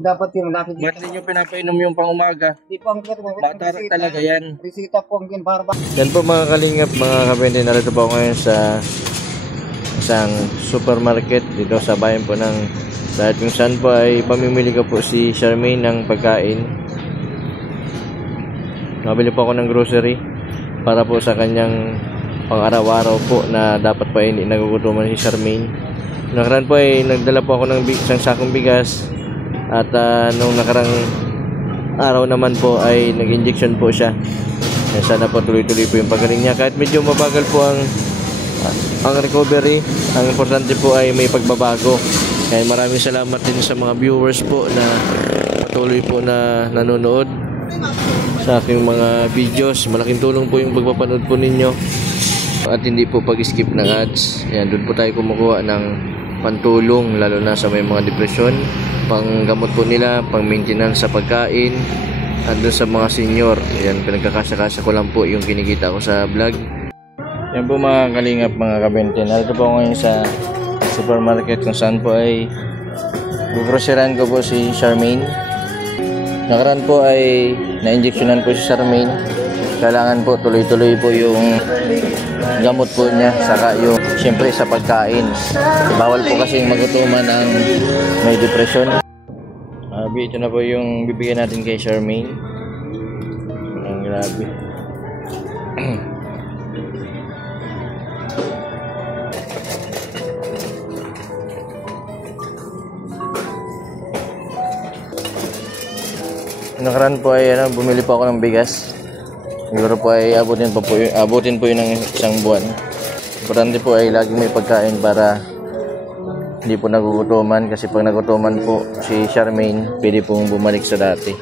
dapat yung nakikita. Ba't ninyo pinapainom yung pang-umaga? Di po ang Bata talaga yan. Resita po ang ginbarba. Yan po mga kalingap, mga kabente, narito po ako ngayon sa isang supermarket dito sa bayan po ng lahat kung saan po ay pamimili ko po si Charmaine ng pagkain. Nabili po ako ng grocery para po sa kanyang pang-araw-araw po na dapat pa hindi nagugutuman si Charmaine. Nakaraan po ay nagdala po ako ng isang sakong bigas at nung nakarang araw naman po ay nag-injection po siya. Sana po tuloy-tuloy po yung pagaling niya. Kahit medyo mabagal po ang recovery, ang importante po ay may pagbabago. Kaya maraming salamat din sa mga viewers po na patuloy po na nanonood sa aking mga videos. Malaking tulong po yung pagpapanood po ninyo at hindi po pag-skip ng ads. Yan, doon po tayo kumukuha ng pantulong, lalo na sa may mga depresyon, panggamot po nila, pang maintenance sa pagkain, at doon sa mga senior. Yan, pinagkakasya-kasya ko lang po yung kinikita ko sa vlog. Yan po mga kalingap, mga kabente, narito po ako ngayon sa supermarket kung saan po ay gugrosyeran ko po si Charmaine. Nakaraan po ay na-injectionan po si Charmaine. Kailangan po tuloy-tuloy po yung gamot po niya, saka yung siyempre sa pagkain. Bawal po kasi magutuman ang may depression. Ito na po yung bibigyan natin kay Charmaine. Ang grabe. Nakaraan po ay bumili po ako ng bigas. Siguro po ay abutin po yun ng isang buwan. Importante po ay laging may pagkain para hindi po nagugutuman, kasi pag nagutuman po si Charmaine, pwede pong bumalik sa dati.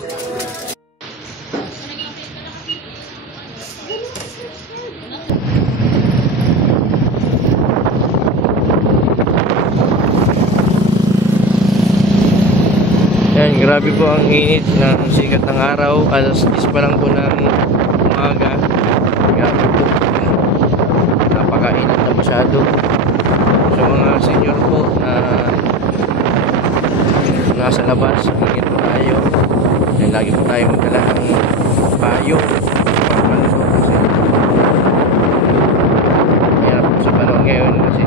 Yan, grabe po ang init ng sikat ng araw. Alas 10 pa lang po ng umaga. Grabe po. Napakainit na masyado. Sa mga senior po na nasa labas, ingit po tayo. Yan, lagi po tayo magdala ng payo. Hirap po sa panahon ngayon kasi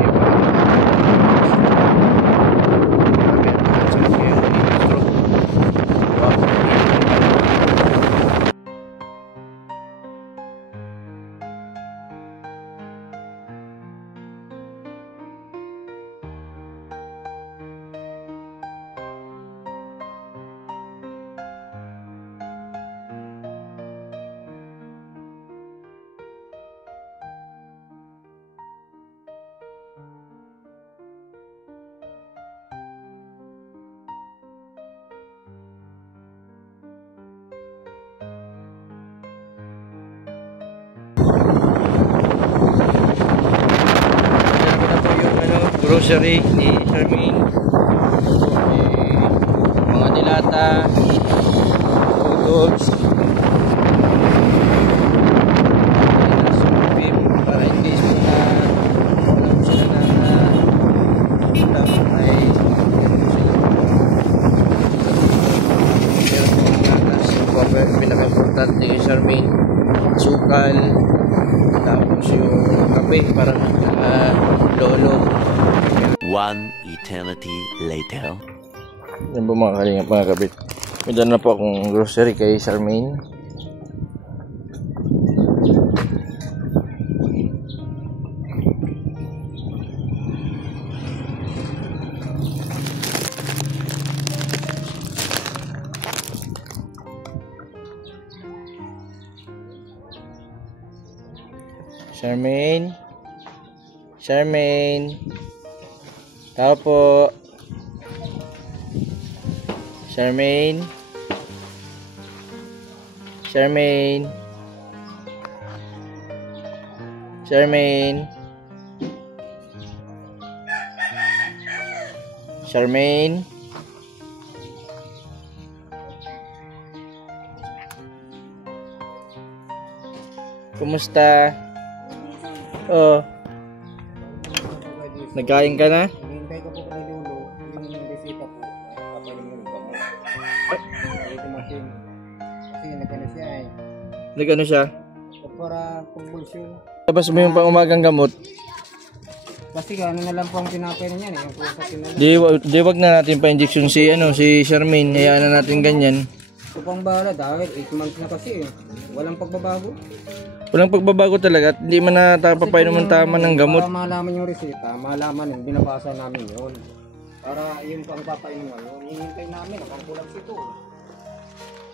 grocery ni Charmaine. Mga dilata, noodles, para in case po na wala po sila ng ulam ay meron po ang gatas. Pinaka-importante kay Charmaine, sukal, tapos yung kape para lolo. One eternity later. Yan po mga kalingap, mga kabit. May dala na po akong grocery kay Charmaine. Charmaine. Charmaine. Tao po. Charmaine. Charmaine. Charmaine. Charmaine. Kumusta? Oh. Nagkain ka na? Hintay ko po kay Lolo, yung resita po, papalim yung gamot. natin. Kasi nagano siya eh. Nagano siya? Para convulsion. Tapos mo yung pang-umagang gamot. Kasi ano na lang po ang pinapainom niyan eh. Yung Clozapine na lang. Di wag na natin pa-injection si Charmaine. Hayaan na natin ganyan. Ito pang bahala dahil 8 months na kasi eh. Walang pagbabago. Walang pagbabago talaga at hindi man natapapainom ng tama ng gamot. Para malaman yung reseta, malaman yung binabasa namin yun. Para yung pang papainom ngayon, hinihintay namin, nakangkulang ito.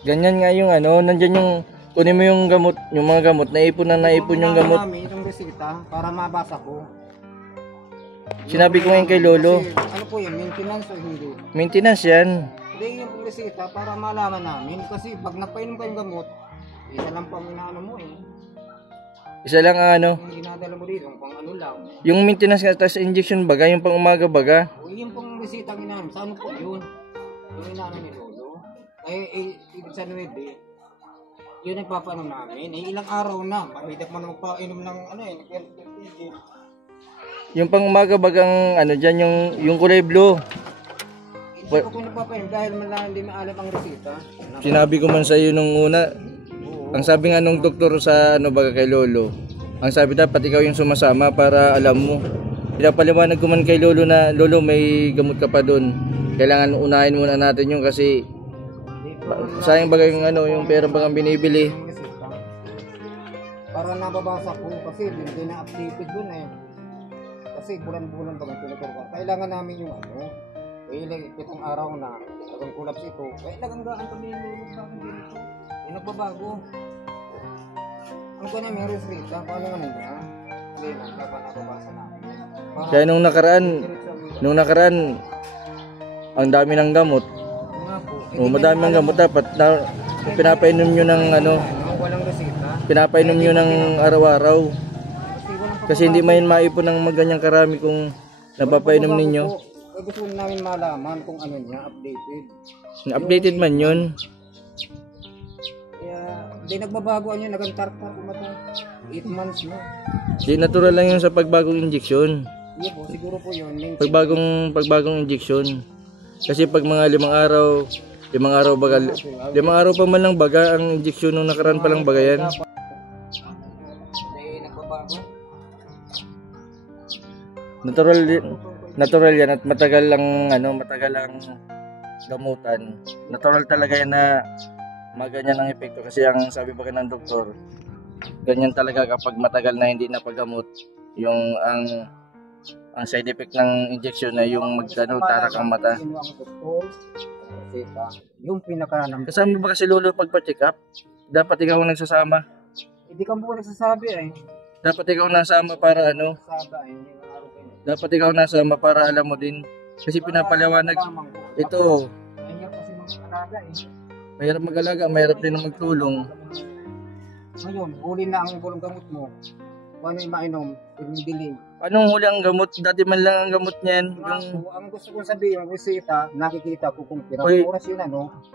Ganyan nga yung nandyan yung, kunin mo yung gamot, yung mga gamot, naipon yung gamot. Namin itong reseta para mabasa ko. Sinabi ko ngayon kay Lolo. Kasi, ano po yun, maintenance o hindi? Maintenance yan. Hindi yung reseta para malaman namin. Kasi pag napainom kayong gamot, isa lang pang inaano mo eh. Isa lang ang Yung ginadala mo dito, pang ano lang. yung maintenance nga, tapos injection baga, yung pang umaga baga. O yung pang reseta ang inaano, sa ano po yun? Yung inaano ni Lolo. Ibig sa nuwede, yun nagpapainom namin. Ilang araw na, mahidak mo na magpainom ng ano eh, nagpapainom. Yung pang umaga bagang dyan, yung kulay blue. Hindi ko nagpapainom dahil hindi maalam ang reseta. Sinabi ko man sa iyo nung una, ang sabi nga nung doktor sa baga kay Lolo, ang sabi dapat ikaw yung sumasama para alam mo. Pinapaliwanag ko man kay Lolo na, Lolo may gamot ka pa doon. Kailangan unahin muna natin yung kasi sayang baga yung pera bagang binibili. Para nababasa ko kasi hindi na updated dun eh. Kasi bulan-bulan bagang tuloy ko. Kailangan namin yung itong araw na itong kulaps ito. Kailangan gaan kami yung sa akin dito. Nagbabago. Ang ko na may reseta, paano nga niya? Hindi na, nababasa namin. Kaya nung nakaraan, ang dami ng gamot. Nga po. Madami ng gamot dapat pinapainom nyo ng Walang reseta. pinapainom nyo ng araw-araw. Kasi walang Kasi hindi man maipon ng maganyang karami kung napapainom ninyo. Gusto namin malaman kung ano niya, updated. Updated man yun. Kaya, hindi nagbabago niya, nagantar-tar ko 8 months na. Di natural lang yun sa pagbagong injection. Iya po, siguro po yun. Pagbagong injection. Kasi pag mga 5 araw baga, 5 araw pa man lang baga ang injection nung nakaraan pa lang baga yan. Hindi nagbabago. Natural yan at matagal lang gamutan. Natural talaga yan na maganyan ang epekto kasi ang sabi ba ng doktor, ganyan talaga kapag matagal na hindi napagamot yung ang side effect ng injection na yung tarak ang mata. Yung pinaka-nam. Kasama ba kasi Lolo pagpa-check up? Dapat ikaw ang nagsasama. Hindi ka po nagsasabi eh. Dapat ikaw nasama para Saba eh. dapat ikaw nasama para alam mo din. Kasi pinapaliwanag ito. Ayaw kasi mag-alaga eh. Mahirap mag-alaga, mahirap din magtulong. Ngayon, huli na ang bulong gamot mo. Kung ano yung mainom, dilim. Anong huli ang gamot? Dati man lang ang gamot niyan. Ang gusto kong sabihin, yung reseta, nakikita ko kung pirang Uy. oras yun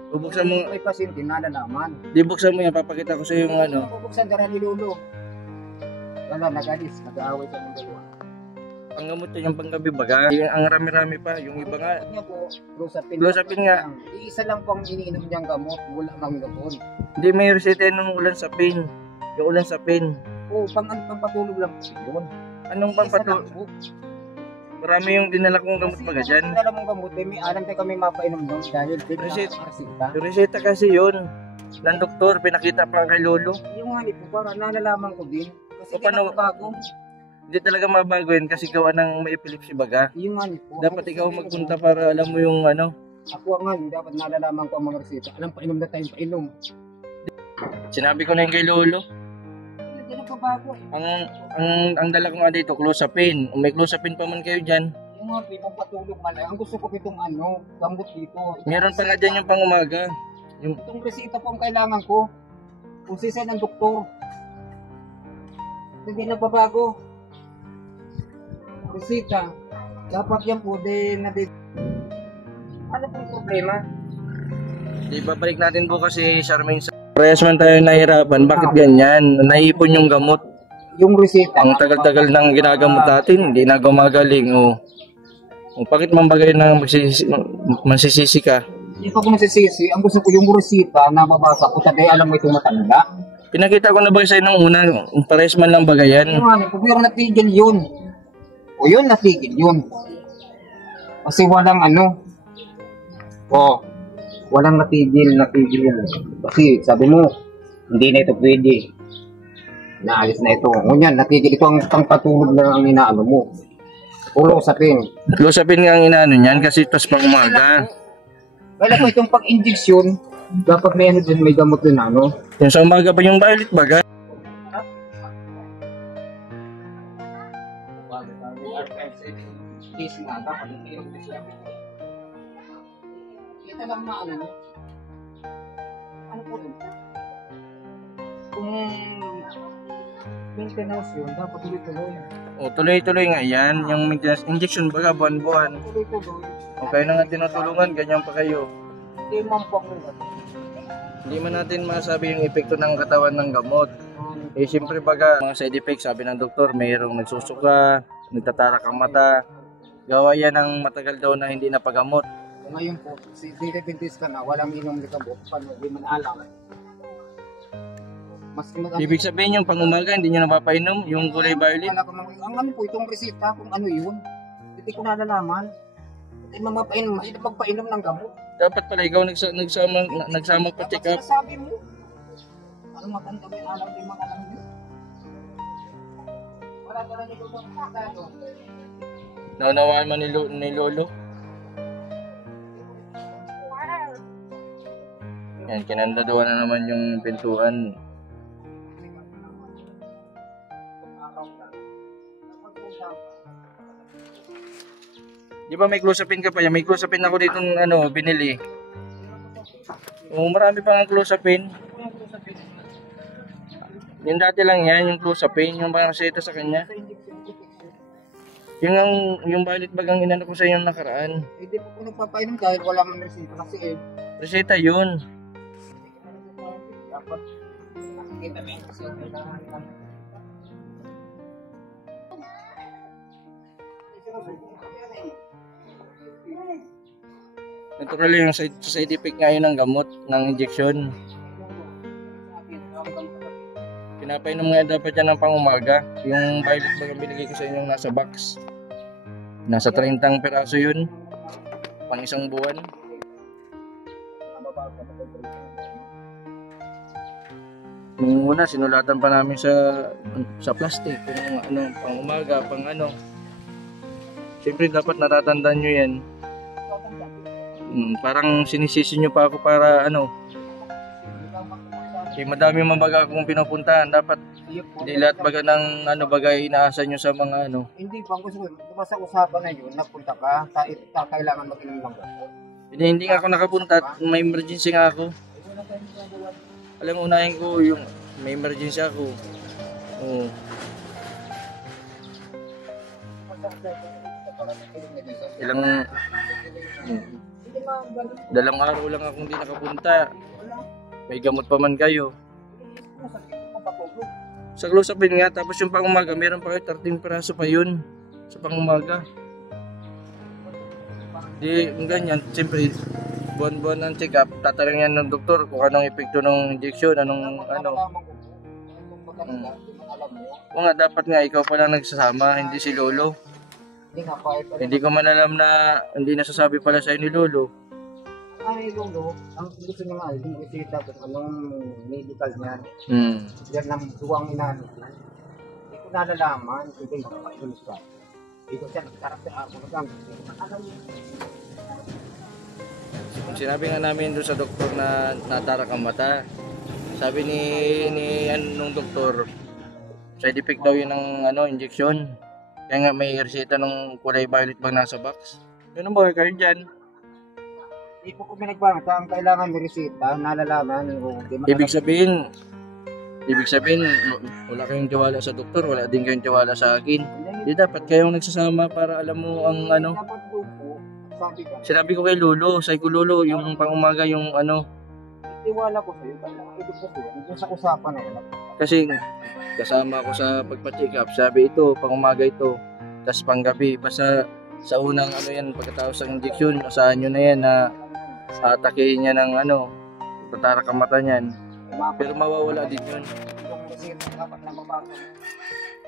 Bubuksan mo, May pasyente, nalalaman. di buksan mo yan, papakita ko sa iyo yung Bubuksan dara ni Lolo. Wala, nag-alis, nag-aaway sa ng dalawa. ang gamot niya yung panggabi baga. Ang rami-rami pa, yung iba nga. Niya po, Clozapine nga. Iisa lang pang iniinom niyang gamot, wala mang gamot. Hindi may reseta ng ulan sa pain. Yung ulan sa pain. Oo, pang-patulog lang po yun. Anong Isa pampatulog? lang po. Marami yung dinala kong gamot baga dyan. Kasi yung mong gamot, may alam tayo kami mapainom doon dahil Reseta. reseta. Yung reseta kasi yun. Ng doktor, pinakita pa kay Lolo. Yung nga po, para nalalaman ko din. Kasi O, paano- bago. Hindi talaga mabago yun kasi gawa ng may epilepsy baga. Yung nga po. Dapat ikaw magpunta para alam mo yung Ako nga, dapat nalalaman ko ang mga reseta. Alam, painom na tayong painom. Sinabi ko na yung kay Lolo. Hindi nagbabago. Ang dala ko nga dito, Clozapine. Kung may Clozapine pa man kayo dyan. Yung nga po, patulog man lang. Ang gusto ko itong gamot dito. Meron pa nga dyan yung pang umaga. Itong reseta po ang kailangan ko. Kung sisa ng doktor. Hindi nagbabago. Reseta. Dapat yan po din na ano po yung problema? Di babalik natin bukas si Charmaine. Parehas man tayo nahirapan. Bakit ganyan? Naipon yung gamot. Yung reseta. Ang tagal-tagal ng ginagamot natin, hindi na gumagaling. Bakit man bagay na magsisisi ka? Hindi pa ko nasisisi. Ang gusto ko yung resita na mabasa ko. Sabi, alam mo itong matanda. Pinakita ko na ba sa'yo nung una, pares man lang bagayan? Yung ano, pero natigil yun. O yun, natigil yun. Kasi walang ano. Walang natigil yun. Kasi sabi mo, hindi na ito pwede. Naalis na ito. Ngunyan, natigil ito ang pangpatulog na ang inaano mo. Puro usapin. Lusapin nga ang inaano niyan kasi tas pang umaga. Kaya po itong pag-injection, dapat may ano din, may gamot din ano. Yung sa umaga pa yung violet baga. Kita lang na ano. Ano po rin? Kung maintenance yun, dapat tuloy-tuloy. O tuloy-tuloy nga yan. Yung maintenance injection baga buwan-buwan. Tuloy-tuloy. O kayo na nga tinutulungan, ganyan pa kayo. Hindi mampok rin. Hindi man natin masabi yung epekto ng katawan ng gamot. Eh siyempre baga, mga side effects, sabi ng doktor, mayroong nagsusuka, nagtatarak ang mata. Gawa yan ng matagal daw na hindi napagamot. Ngayon po, si diabetes ka na, walang inom ni kabok, paano, di man alam. Mas Ibig sabihin yung pang-umaga, hindi nyo napapainom, yung kulay violet. Ang ano po, itong resita, kung ano yun, hindi ko nalalaman. Hindi magpainom ng gamot. Dapat pala ikaw nagsama pa check up. Sabi mo, ano matanda mo yung alam, di makalam mo. Wala ka lang ito ng kakado. Naunawaan man ni Lolo. Yan, kinandaduan na naman yung pintuan. Di ba may clozapine ka pa yan? May clozapine ako dito binili. Oo, marami pa nga clozapine. Yung dati lang yan, yung clozapine, yung parang reseta sa kanya. Yung violet bag ang inano ko sa inyo nakaraan. Hindi po ko nagpapainom dahil wala man resita kasi Reseta yun. dapat nakikita mo yung kasi Natural yung side effect nga yun ng gamot, ng injection. Pinapainom nga dapat yan ng pang-umaga. Yung violet bag ang binigay ko sa inyo nasa box. Nasa 30 peraso yun. Pang isang buwan. Nung una, sinulatan pa namin sa plastic. Kung pang-umaga, Siyempre dapat natatandaan nyo yan. Parang sinisisi nyo pa ako para kasi madami mabaga akong pinupuntahan. Dapat hindi lahat baga ng bagay inaasa nyo sa mga Hindi pa gusto ko. Diba sa usapan na yun, nagpunta ka, kailangan mag-inom ng gamot. Hindi nga ako nakapunta at may emergency nga ako. Alam mo, unahin ko yung may emergency ako. Oo. Dalang araw lang akong hindi nakapunta. May gamot pa man kayo. Sa close-upin nga, tapos yung pang-umaga, meron pa kayo 13 peraso pa yun. Sa pang-umaga. Di, ganyan, siyempre, buwan-buwan ng check-up, tatanong yan ng doktor kung anong epekto ng injection, O nga, dapat nga ikaw pa lang nagsasama, hindi si Lolo. Hindi ko man alam na hindi nasasabi pala sa'yo ni Lolo. Ay, Lolo, ang gusto nyo nga, yung resita kung anong medical niyan. Yan ang duwang inano. Hindi ko nalalaman, hindi makapainom ka. Hindi ko siya nagtarap sa ako na gamit. Sinabi nga namin doon sa doktor na natarak ang mata. Sabi nung doktor, side effect daw yun ng injection. Kaya nga may reseta ng kulay violet bang nasa box. Ganun ba kayo dyan? Hindi po ko pinagpapit. Ang kailangan may resita, nalalaman. Ibig sabihin, wala kayong tiwala sa doktor, wala din kayong tiwala sa akin. Di dapat kayong nagsasama para alam mo ang Dapat po, sabi ka. Sinabi ko kay Lolo, say ko Lolo, yung pang-umaga yung Tiwala ko sa'yo. Ibig sabihin, sa usapan na yun. Kasi kasama ko sa pagpa-check up, sabi ito, pang-umaga ito, tas pang-gabi, basta sa unang pagkatapos ng injection, asahan nyo na yan na atakihin niya ng ano, tatarak ang mata niyan. Pero mawawala din yun. Kung kasi dapat na mapasok.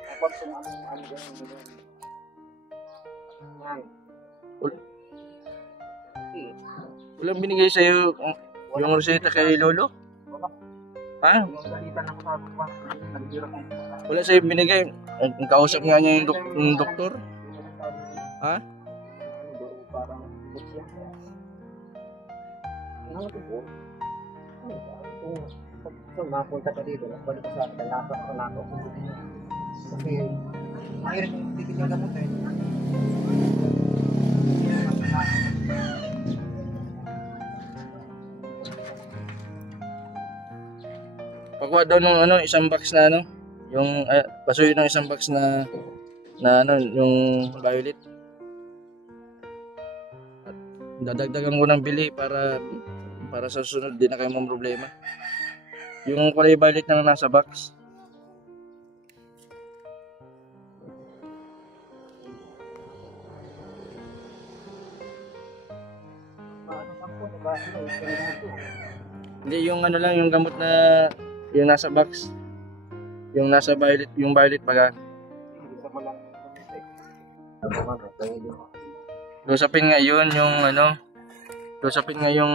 Dapat kung ano ganun. Yan. Kasi, Walang binigay sa'yo yung reseta kay Lolo? wala. Ha? Yung galitan ako sa pa. Nagbira ko. Wala sa'yo binigay? Ang kausap nga niya yung doktor? Ha? Parang siya. Ano po? Kung mapunta ka dito, balik ka sa akin, nakaw. Kasi, mahirap yung titigil ka mo eh. Pakuha daw ng ano, isang box na ano, yung pasuyo ng isang box na ano, yung violet. At dadagdagan ko ng bili para sa susunod din na kayo mong problema. Yung kulay violet na nasa box. Hindi, yung ano lang, yung gamot na yung nasa box. Yung nasa violet, yung violet baga. Lusapin nga yun, yung ano, lusapin nga yung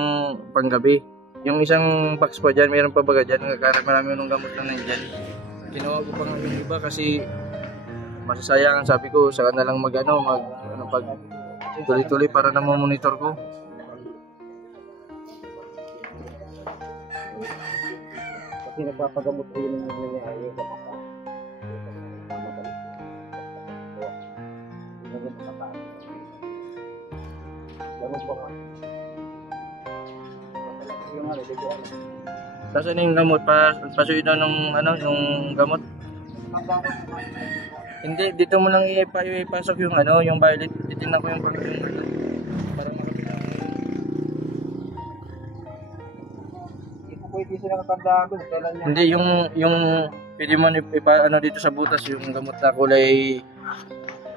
panggabi. Yung isang box pa dyan, mayroon pa baga dyan, nagkakarap marami ng gamot lang nandyan. Kinuha ko pa nga yung iba kasi masasayang, sabi ko, saka na lang pag tuloy-tuloy para na monitor ko. Kasi nagpapagamot ko yun ng nangyayari sa mata. Gamot pa ka. Yung ano, dito ano. Saan na yung gamot? Pasuyo daw ng ano, yung gamot. Hindi, dito mo lang ipasok yung ano, yung violet. Titignan ko yung ano, para makapila. Hindi po pwede sila katandaan doon. Kailan niya? Hindi, yung pwede mo ano dito sa butas, yung gamot na kulay,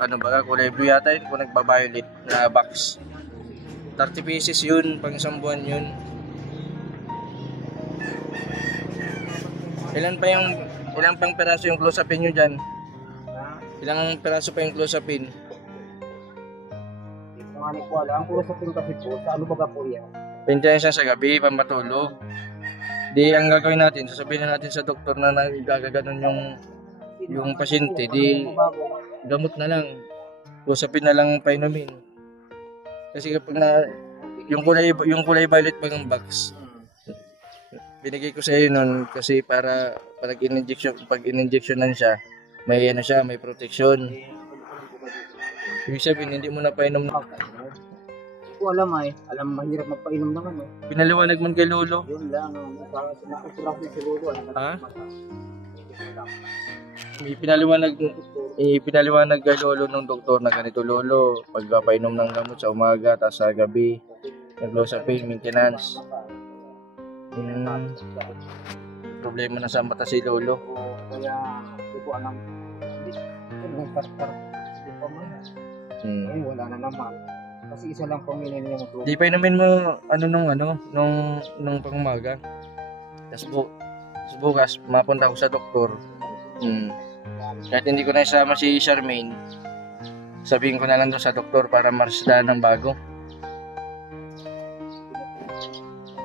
ano ba, kulay blue yata yun, kung nagba-violet na box. 30 pieces yun, pang isang buwan yun. Ilan pang peraso yung clozapine nyo dyan? Ilang peraso pa yung clozapine? Hindi ko nga ni po alam. Ang puro sa kasi po, sa ano baga po yan? Pintayan siya sa gabi, pamatulog. Di, ang gagawin natin, sasabihin na natin sa doktor na nagagaganon yung pasyente, di gamot na lang. Clozapine na lang painumin. Kasi kapag yung kulay violet bagang box, binigay ko sa iyo noon kasi para pag in-injectionan siya, may ano siya, may protection. Ibig sabihin, hindi mo na painom. Hindi ko alam ay. Alam, mahirap magpainom naman eh. Pinaliwanag man kay Lolo. Yun lang. Nakasulat ni siguro. Ha? Ipinaliwanag kay Lolo ng doktor na ganito, Lolo, pagpapainom ng gamot sa umaga, tapos sa gabi, nag-clozapine, maintenance. Problema na sa mata si Lolo. Kaya, hindi ko alam. Hindi pa man. Eh, wala na naman. Kasi isa lang pamilya niya mag-group. Di pa inumin mo nung pangumaga. Tapos bukas, mapunta ako sa doktor. Kahit hindi ko na isama si Charmaine, sabihin ko na lang doon sa doktor para marsdahan ng bago.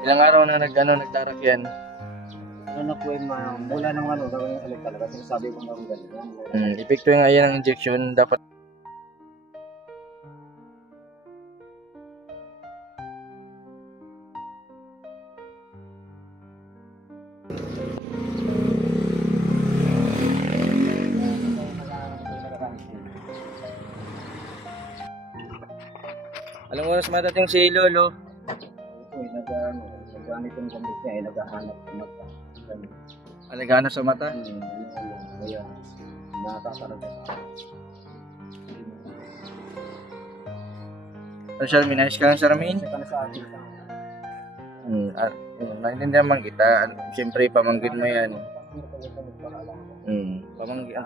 Ilang araw na nagdarak yan. Ano po yung mula ng ano, gawin yung alam talaga. Sinasabi ko na ganun. Epekto nga yan ng injection. Dapat alam oras madating si Lolo. Nag-ano yung gamit niya eh, naghahanap ng mata. Alagana sa mata. Kaya, nakakaraga sa Ano, Charmaine? Ayos ka lang, Charmaine? Saka na sa akin. Naintindihan man kita. Siyempre, pamangkin mo yan.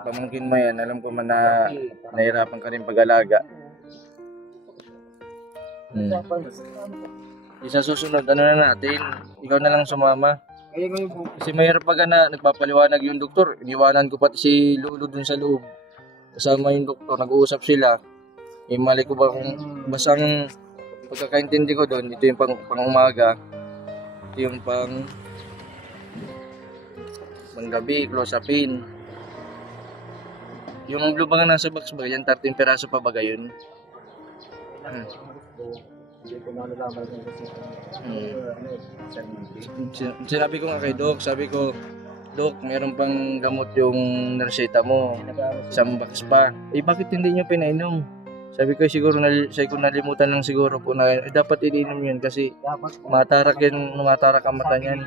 Pamangkin mo yan. Alam ko man na nahirapan ka rin pag-alaga. Isa susunod, ano na natin, ikaw na lang sumama. Kaya ngayon po, Kasi mahirap pag na nagpapaliwanag yung doktor, iniwanan ko pati si Lolo dun sa loob. Kasama yung doktor, nag-uusap sila. Eh, mali ko ba kung basang pagkakaintindi ko doon, ito yung pang umaga, ito yung panggabi, clozapine. Yung blue bang nasa box ba, yan 13 peraso pa ba yun? hindi ko na nalaman kung kasi Sinabi ko nga kay Doc, sabi ko, Doc, meron pang gamot yung reseta mo, isang box pa. Eh, bakit hindi nyo pinainom? Sabi ko, siguro nalimutan lang siguro po na dapat ininom yun kasi matarak ang mata niyan.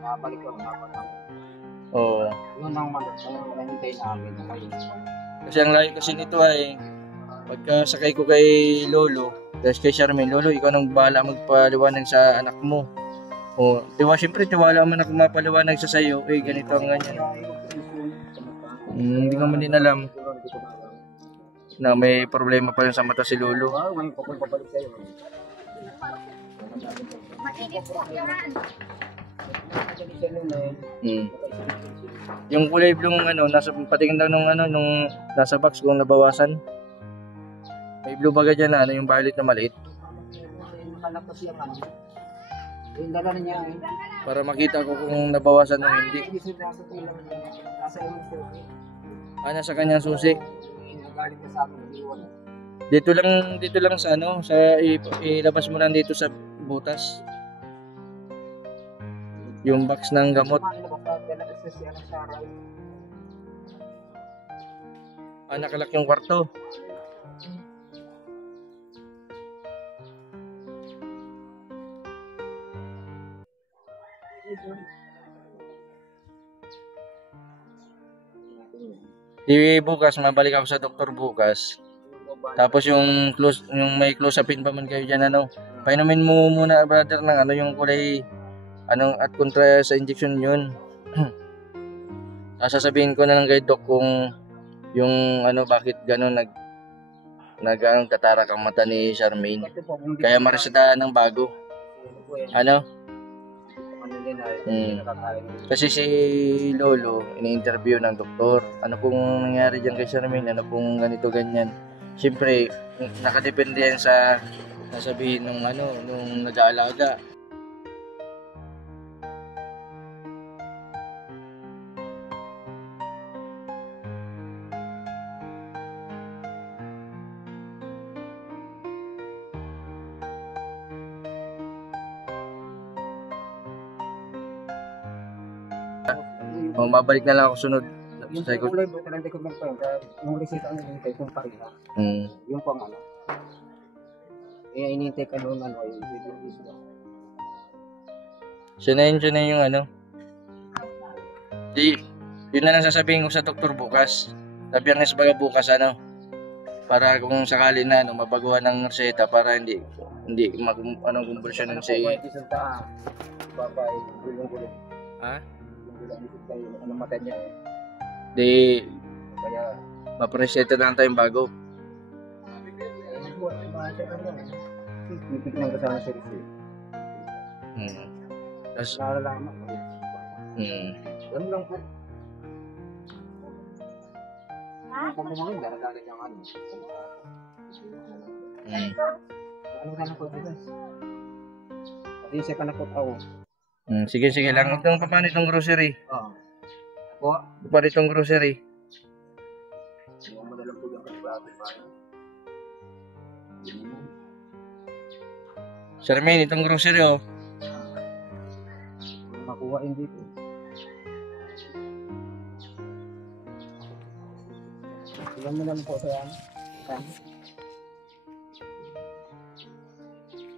nabalik ko dapat ako. Oo. Yun ang nahintay namin na kayo. Kasi ang layo kasi nito ay, pagka sakay ko kay Lolo, tapos kay Charmaine, Lolo, ikaw nang bahala magpaliwanag sa anak mo. O, siyempre tiwala mo na kung mapaliwanag sa sayo, eh ganito ang ganyan. Hindi ko man din alam na may problema pa rin sa mata si Lolo. Ngayon papalik sa'yo. Yung kulay blue ng nasa patingin daw nung nasa box kung nabawasan. May blue baga dyan na yung violet na maliit. Nakalap kasi ang yung dala niya eh. Para makita ko kung nabawasan o hindi. Nasa yung susi. Nasa kanyang susi. Nagalit ka sa akin. Dito lang sa ilabas mo lang dito sa butas. Yung box ng gamot. Nakalak yung kwarto. Di bukas, mabalik ako sa doktor bukas. Tapos yung may clozapine pa man kayo dyan, painumin mo muna brother ng yung kulay, at kontra sa injection yun. Sasabihin ko na lang kay doc kung yung bakit gano'n tatarak ang mata ni Charmaine. Kaya maresetahan ng bago. Kasi si Lolo, ini-interview ng doktor. Ano pong nangyari dyan kay Charmaine? Ano pong ganito, ganyan? Siyempre, nakadepende yan sa sasabihin nung nag-aalaga. Mabalik na lang ako sunod. Yung kulay blue, talagang ko lang pa yun. Yung resita ang hinintay kung parila. Yung pang inintay ka noon yung video. Siya na yung Di, yun na lang sasabihin ko sa doktor bukas. Sa Biyernes baga bukas para kung sakali na mabaguhan ng reseta para hindi kumbulsyonan si gulong-gulong. Ha? Ano mata niya Di kaya mapreseta lang tayong bago. titignan ko sana sa receipt. Tapos Nalalaman ko. Ano lang po. Pag kumain, daragalit yung Ano ka na po dito? Pati siya ka na po ako. sige lang. Paano itong grocery? Oo. Po? Paano itong grocery? Yung madalang po yung kalibati pa. Charmaine, itong grocery Makuha hindi po. Ilan mo lang po sa yan?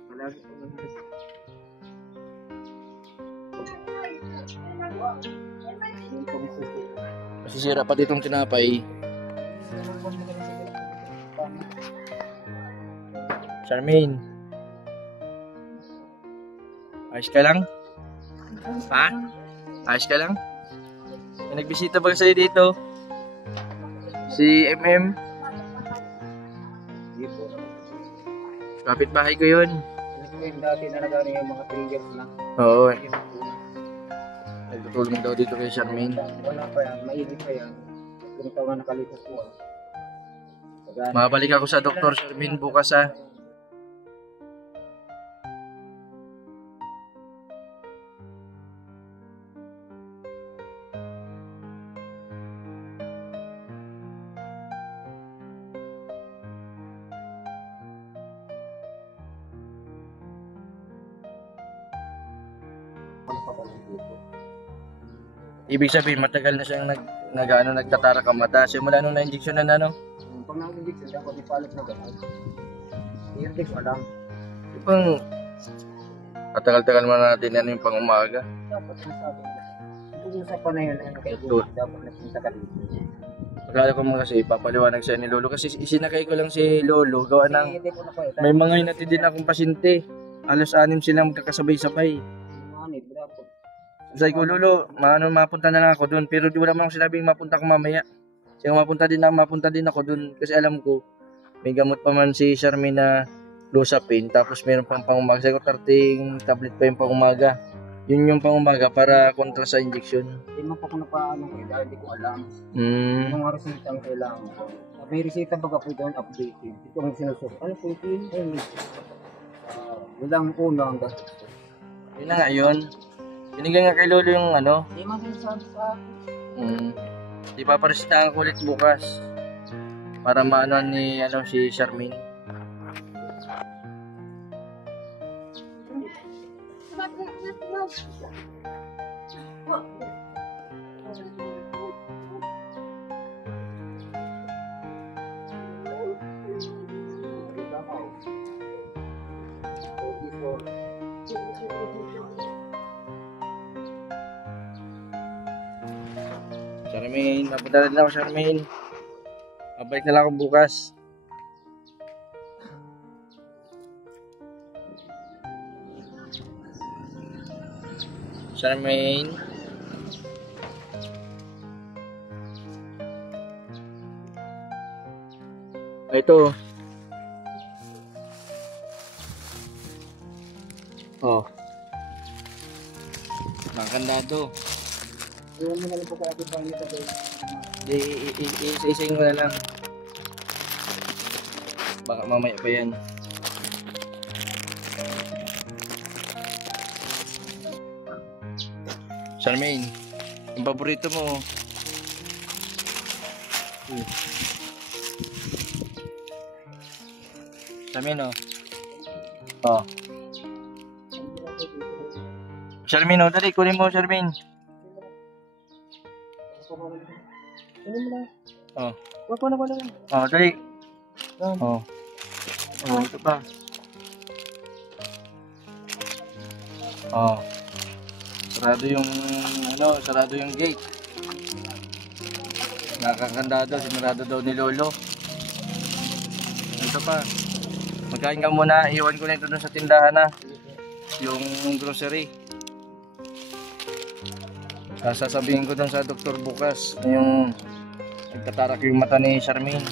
Malagi po lang dito. Masisira pa ditong tinapay. Charmaine. Ayos ka lang? Ha? Ayos ka lang? May nagbisita ba sa'yo dito? Si MM? Kapit bahay ko yun. Yung dati na nagano yung mga 3 years na. Oo. Nagtutulong daw dito kay Charmaine. Wala pa yan, mainit pa yan. Kung taon na nakalipas po. Mabalik ako sa Dr. Charmaine bukas ha. Ibig sabihin, matagal na siyang nagtatarak ang mata. Simula nung na-injection na ano? Pag na-injection, dapat ipalot na gano'n. Hindi ko alam. Ipang, matagal-tagal mo natin yan yung pang umaga. Dapat nasabi na. Kung usapan na yun, ano kayo, dapat nagpunta ka dito. Akala ko mo kasi, papaliwanag siya ni Lolo. Kasi isinakay ko lang si Lolo. Gawa ng, Hindi po na kayo. may mga hinatid din akong pasyente. Alos 6 silang magkakasabay-sabay. Manit, dapat. Sabi ko, Lolo, mapunta na lang ako doon. Pero di wala mo akong sinabing mapunta ko mamaya. Kasi mapunta din ako doon. Kasi alam ko, may gamot pa man si Charmaine na Losapin. Tapos meron pang pangumaga. Sabi ko, 30 tablet pa yung pangumaga. Yun yung pangumaga para kontra sa injection. Hindi mo pa kung napaano kayo dahil di ko alam. Hmm. Yung mga resita ang kailangan ko. May resita baga po doon updated. Ito ang sinusunod. Ano po ito? Walang unang gastos. Yun na nga yun. Binigyan nga kay Lolo yung ano. Hindi man sinasabi sa akin. Di pa paresitahan ko ulit bukas. Para maano ni si Charmaine. Charmaine, napunta na din ako Charmaine. Mabalik na lang ako bukas. Charmaine. Ito. Oh. Makandado. Iwan mo na lang po kaya ito pang ito. Isa-ising ko na lang. Baka mamaya pa yan. Charmaine, yung paborito mo. Charmaine, oh. Oh. Charmaine, oh. Dali, kunin mo, Charmaine. Ano mo lang? Oh. Wala. Oh, dali. Oh. Oh, ito pa. Oh. Sarado yung gate. Nakakandado, sinarado daw ni Lolo. Ito pa. Magkain ka muna, iwan ko na ito dun sa tindahan na. Yung grocery. Sasabihin ko dun sa doktor bukas yung nagtatarak yung mata ni Charmaine.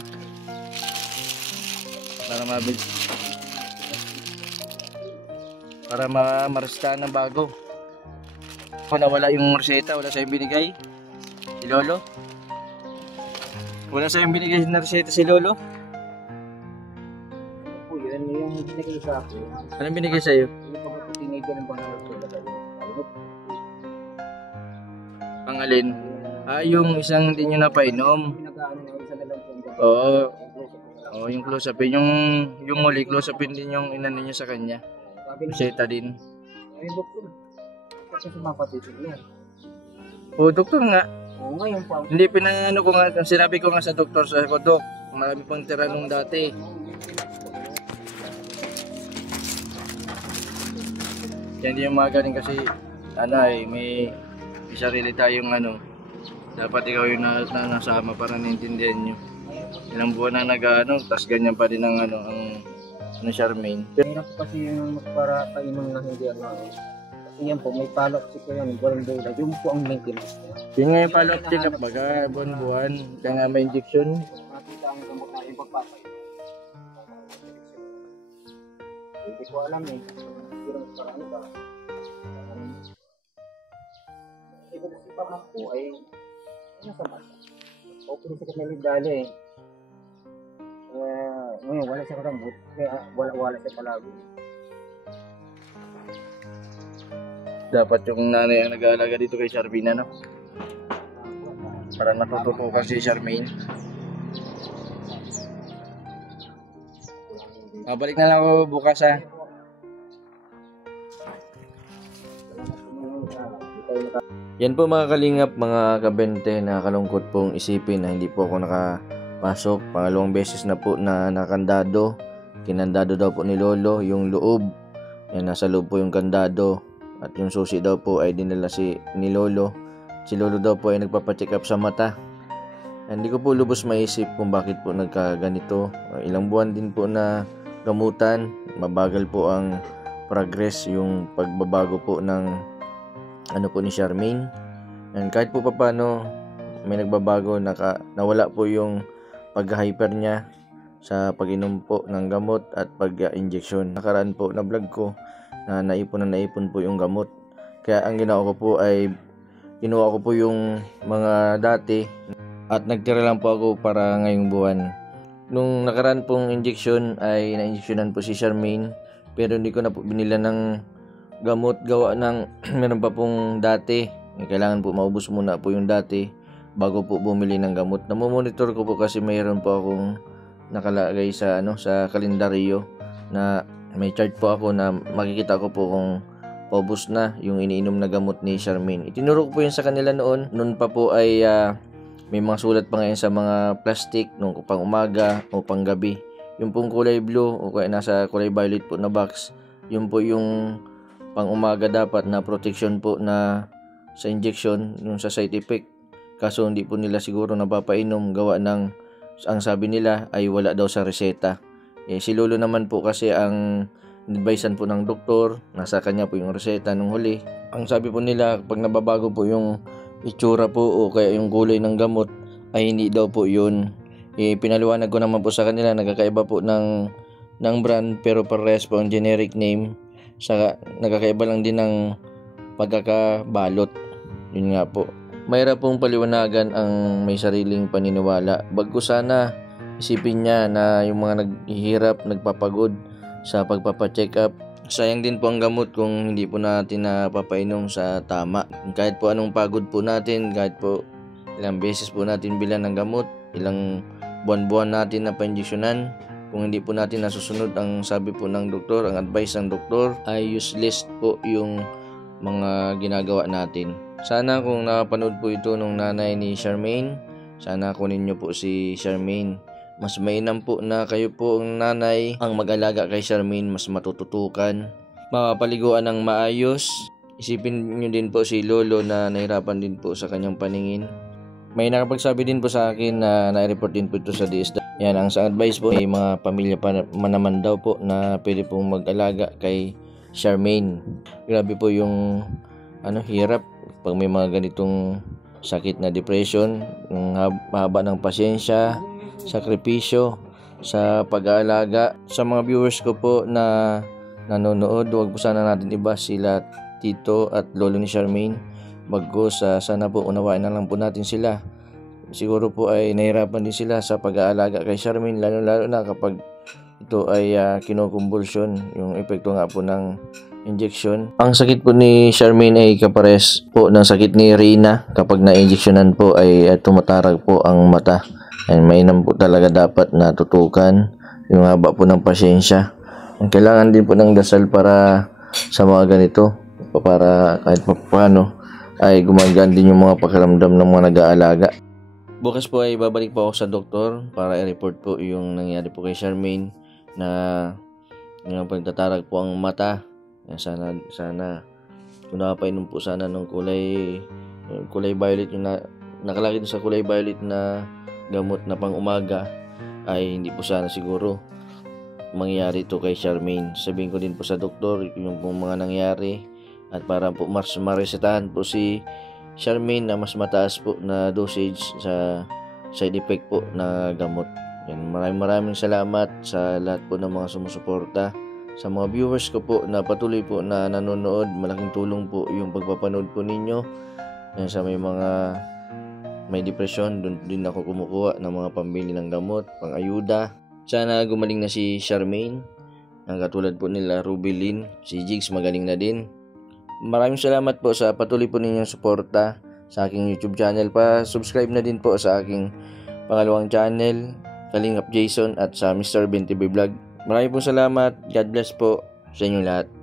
Para maristahan ng bago. Kung nawala yung reseta, wala sa'yo binigay si Lolo. Wala sa'yo binigay na reseta si Lolo. Po, yan yung binigay sa akin. Anong binigay sa'yo? Hindi pa ko tinigan ng banal ko talaga. Ang alin? Yung isang hindi nyo napainom. Pinag-aano na isa na lang po. Oo, yung close-upin. Yung muli, close-upin din yung inano niya sa kanya. Reseta din. Ay, doktor. Kasi sumapatid niya. Oo, doktor nga. Oo, ngayon pa. Hindi, pinangano ko nga, sinabi ko nga sa doktor, sa ko, Dok, marami pang tira nung dati. Kaya hindi yung mga galing kasi, may sarili tayong dapat ikaw yung nasama para naintindihan nyo. Ilang buwan na tas ganyan pa din ang Charmaine. Hirap kasi yung para painom na hindi Kasi yan po, may follow-up check ko yan, walang dula. Yung po ang maintenance niya. Yung nga yung follow-up check-up baga, buwan-buwan, kaya nga may injection. Makita ang gamot na yung pagpapay. Hindi ko alam eh. Pero parang ba? Ibig si Pamak po ay nasa mata. Okay sa kanila dali eh. Ngayon wala siya karambot. Kaya wala siya palagi. Dapat yung nanay ang nag-aalaga dito kay Charmaine, ano? Para natututukan si Charmaine. Balik na lang ako bukas, ha. Yan po mga kalingap, mga kabente, nakakalungkot pong isipin na hindi po ako nakapasok. Pangalawang beses na po na nakandado. Kinandado daw po ni Lolo yung loob. Yan, nasa loob po yung kandado. At yung susi daw po ay dinala ni Lolo. Si Lolo daw po ay nagpapacheck up sa mata. Hindi ko po lubos maisip kung bakit po nagkaganito. Ilang buwan din po na gamutan. Mabagal po ang progress, yung pagbabago po ng ni Charmaine. And kahit po paano may nagbabago, nawala po yung pag-hyper niya sa pag-inom po ng gamot at pag-injection. Nakaraan po na vlog ko na naipon po yung gamot. Kaya ang ginawa ko po ay kinuha ko po yung mga dati at nagtira lang po ako para ngayong buwan. Nung nakaraan pong injection ay na-injectionan po si Charmaine, pero hindi ko na po binila ng gamot gawa ng meron pa pong dati. Kailangan po maubos muna po yung dati bago po bumili ng gamot. Namomonitor ko po kasi mayroon po akong nakalagay sa sa kalendaryo na may chart po ako na makikita ko po kung paubos na yung iniinom na gamot ni Charmaine. Itinuro ko po yun sa kanila noon. Noon pa po ay may mga sulat pa ngayon sa mga plastic nung pang umaga o pang gabi. Yung pong kulay blue o kaya nasa kulay violet po na box, yun po yung pang umaga dapat na protection po na sa injection, yung sa side effect. Kaso hindi po nila siguro napapainom gawa ng ang sabi nila ay wala daw sa reseta. Si Lolo naman po kasi ang advisean po ng doktor, nasa kanya po yung reseta nung huli. Ang sabi po nila, pag nababago po yung itsura po o kaya yung kulay ng gamot, ay hindi daw po yun. Pinaliwanag ko naman po sa kanila, nagkakaiba po ng brand pero parehas po ang generic name. Saka nagkakaiba lang din ng pagkakabalot. Yun nga po. Mahirap pong paliwanagan ang may sariling paniniwala. Bagkus sana isipin niya na yung mga naghihirap, nagpapagod sa pagpapacheck up, sayang din po ang gamot kung hindi po natin napapainom sa tama. Kahit po anong pagod po natin, kahit po ilang beses po natin bilan ng gamot, ilang buwan-buwan natin na pa-injeksyonan, kung hindi po natin nasusunod ang sabi po ng doktor, ang advice ng doktor, ay useless po yung mga ginagawa natin. Sana kung napanood po ito nung nanay ni Charmaine, sana kunin nyo po si Charmaine. Mas mainam po na kayo po ang nanay ang mag-alaga kay Charmaine, mas matututukan, mapapaliguan ng maayos. Isipin nyo din po si Lolo na nahirapan din po sa kanyang paningin. May nakapagsabi din po sa akin na na-report din po ito sa DSWD. Yan, ang sa advice po, may mga pamilya pa naman daw po na pwede pong mag-alaga kay Charmaine. Grabe po yung hirap pag may mga ganitong sakit na depression, yung haba ng pasyensya, sakripisyo sa pag-aalaga. Sa mga viewers ko po na nanonood, huwag po sana natin iba sila tito at lolo ni Charmaine. Bagkus sana po unawain na lang po natin sila. Siguro po ay nahirapan din sila sa pag-aalaga kay Charmaine, lalo na kapag ito ay kinukumbulsyon, yung epekto nga po ng injection. Ang sakit po ni Charmaine ay kapares po ng sakit ni Rina. Kapag na-injectionan po ay tumatarag po ang mata. And mainam po talaga dapat na tutukan yung haba po ng pasyensya. Ang kailangan din po ng dasal para sa mga ganito, para kahit paano ay gumagaan din yung mga pakiramdam ng mga nag-aalaga. Bukas po ay babalik po ako sa doktor para i-report po yung nangyari po kay Charmaine na yung pagtatarag po ang mata. Sana kung nakapainom po sana ng kulay violet, yung nakalagay dun sa kulay violet na gamot na pang umaga, ay hindi po sana siguro mangyayari ito kay Charmaine. Sabihin ko din po sa doktor yung pong mga nangyari at para po mas maresetahan po si Charmaine na mas mataas po na dosage sa side effect po na gamot. Yan, maraming salamat sa lahat po ng mga sumusuporta Sa mga viewers ko po na patuloy po na nanonood, malaking tulong po yung pagpapanood po ninyo. Yan, sa may depression, doon din ako kumukuha ng mga pambili ng gamot, pang-ayuda. Sana gumaling na si Charmaine. Ang katulad po nila Rubilin, si Jigs magaling na din. Maraming salamat po sa patuloy po ninyong suporta sa aking YouTube channel. Pa-subscribe na din po sa aking pangalawang channel, Kalingap Jason, at sa Mr. 20 Vlog. Maraming po salamat. God bless po sa inyong lahat.